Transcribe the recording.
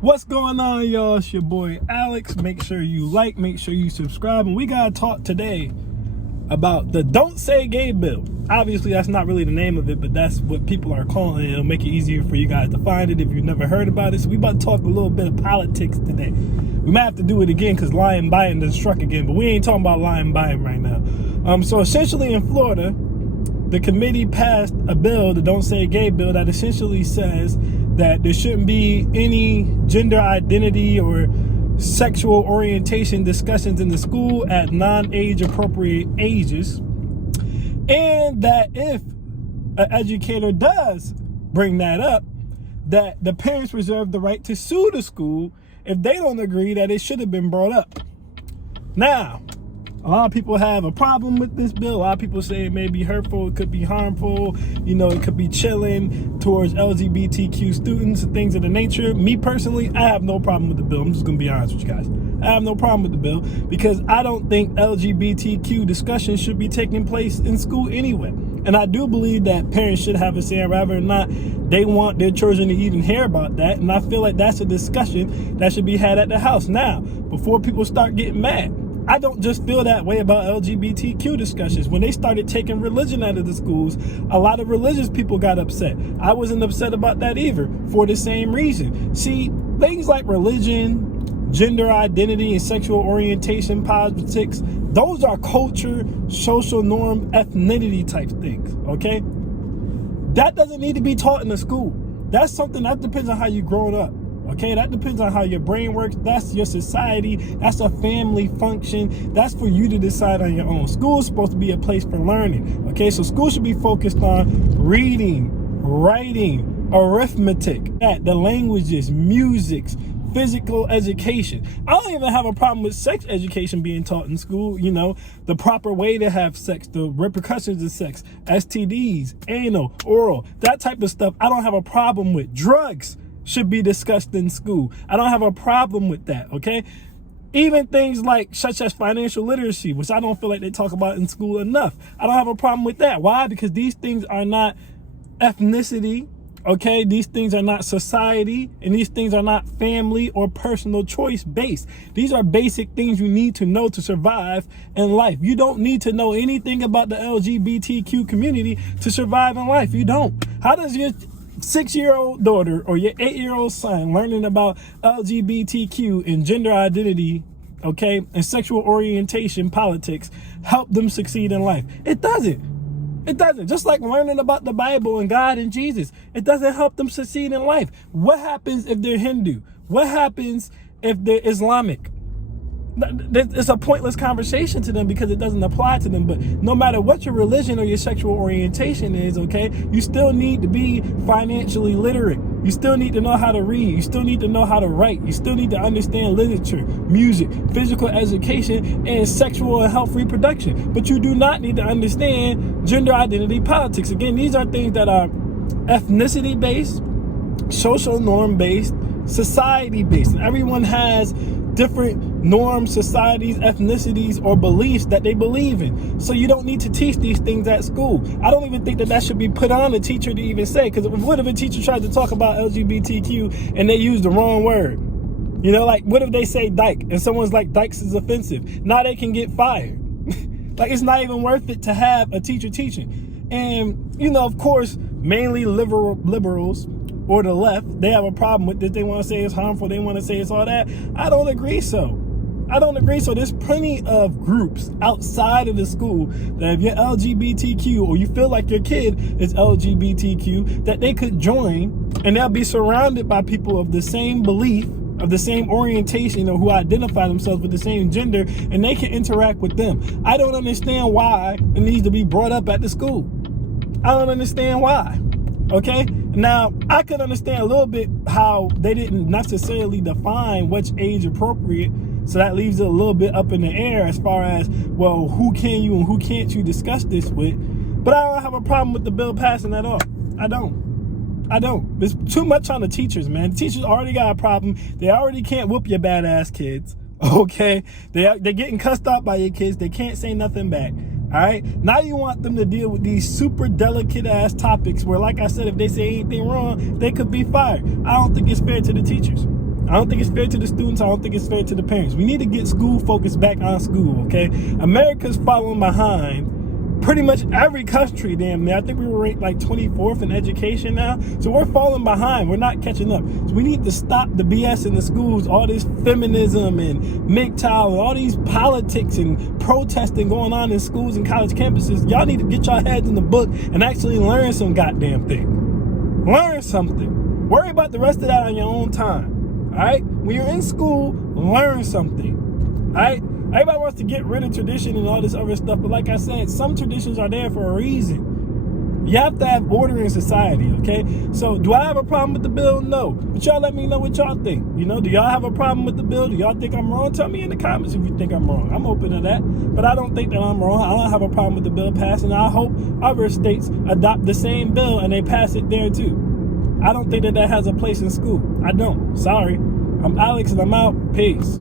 What's going on, y'all? It's your boy Alex. Make sure you like, make sure you subscribe, and we gotta talk today about the Don't Say Gay bill. Obviously, that's not really the name of it, but that's what people are calling it. It'll make it easier for you guys to find it if you've never heard about it. So we about to talk a little bit of politics today. We might have to do it again because lying Biden done struck again, but we ain't talking about lying Biden right now. So essentially in Florida, the committee passed a bill, the Don't Say Gay bill, that essentially says that there shouldn't be any gender identity or sexual orientation discussions in the school at non-age appropriate ages. And that if an educator does bring that up, that the parents reserve the right to sue the school if they don't agree that it should have been brought up. Now, a lot of people have a problem with this bill. A lot of people say it may be hurtful, it could be harmful, it could be chilling towards LGBTQ students and things of the nature. Me personally, I have no problem with the bill. I'm just gonna be honest with you guys. I have no problem with the bill because I don't think LGBTQ discussion should be taking place in school anyway. And I do believe that parents should have a say whether or not they want their children to even hear about that. And I feel like that's a discussion that should be had at the house. Now, before people start getting mad, I don't just feel that way about LGBTQ discussions. When they started taking religion out of the schools, a lot of religious people got upset. I wasn't upset about that either for the same reason. See, things like religion, gender identity, and sexual orientation politics, those are culture, social norm, ethnicity type things, okay? That doesn't need to be taught in the school. That's something that depends on how you're growing up. Okay, that depends on how your brain works. That's your society. That's a family function. That's for you to decide on your own. School is supposed to be a place for learning. Okay, so school should be focused on reading, writing, arithmetic, the languages, musics, physical education. I don't even have a problem with sex education being taught in school. The proper way to have sex, the repercussions of sex, STDs, anal, oral, that type of stuff. I don't have a problem with. Drugs should be discussed in school. I don't have a problem with that, okay? Even things like such as financial literacy, which I don't feel like they talk about in school enough. I don't have a problem with that. Why? Because these things are not ethnicity, okay? These things are not society, and these things are not family or personal choice based. These are basic things you need to know to survive in life. You don't need to know anything about the LGBTQ community to survive in life. You don't. How does your 6-year-old daughter or your 8-year-old son learning about LGBTQ and gender identity, okay, and sexual orientation politics help them succeed in life? It doesn't. It doesn't. Just like learning about the Bible and God and Jesus, it doesn't help them succeed in life. What happens if they're Hindu? What happens if they're Islamic? It's a pointless conversation to them because it doesn't apply to them. But no matter what your religion or your sexual orientation is, okay, you still need to be financially literate. You still need to know how to read. You still need to know how to write. You still need to understand literature, music, physical education, and sexual and health reproduction. But you do not need to understand gender identity politics. Again, these are things that are ethnicity-based, social norm-based, society-based. And everyone has different norms, societies, ethnicities, or beliefs that they believe in. So you don't need to teach these things at school. I don't even think that should be put on a teacher to even say, because what if a teacher tries to talk about LGBTQ and they use the wrong word? Like what if they say dyke and someone's like, dykes is offensive? Now they can get fired. Like it's not even worth it to have a teacher teaching. And, of course, mainly liberals or the left, they have a problem with this. They want to say it's harmful. They want to say it's all that. I don't agree so. There's plenty of groups outside of the school that if you're LGBTQ or you feel like your kid is LGBTQ, that they could join and they'll be surrounded by people of the same belief, of the same orientation, or who identify themselves with the same gender, and they can interact with them. I don't understand why it needs to be brought up at the school. I don't understand why. Okay, now I could understand a little bit how they didn't necessarily define what's age appropriate, so that leaves it a little bit up in the air as far as, well, who can you and who can't you discuss this with. But I don't have a problem with the bill passing at all. I don't. There's too much on the teachers, man. The teachers already got a problem. They already can't whoop your badass kids. Okay, they're getting cussed out by your kids. They can't say nothing back. All right, now you want them to deal with these super delicate ass topics where, like I said, if they say anything wrong, they could be fired. I don't think it's fair to the teachers. I don't think it's fair to the students. I don't think it's fair to the parents. We need to get school focused back on school, okay? America's following behind pretty much every country, damn near. I think we were ranked like 24th in education now. So we're falling behind. We're not catching up. So we need to stop the BS in the schools, all this feminism and MGTOW and all these politics and protesting going on in schools and college campuses. Y'all need to get your heads in the book and actually learn some goddamn thing. Learn something. Worry about the rest of that on your own time. All right? When you're in school, learn something. All right? Everybody wants to get rid of tradition and all this other stuff, but like I said, some traditions are there for a reason. You have to have order in society, okay? So do I have a problem with the bill? No. But y'all let me know what y'all think. You know, do y'all have a problem with the bill? Do y'all think I'm wrong? Tell me in the comments if you think I'm wrong. I'm open to that. But I don't think that I'm wrong. I don't have a problem with the bill passing. I hope other states adopt the same bill and they pass it there too. I don't think that has a place in school. I don't. Sorry. I'm Alex and I'm out. Peace.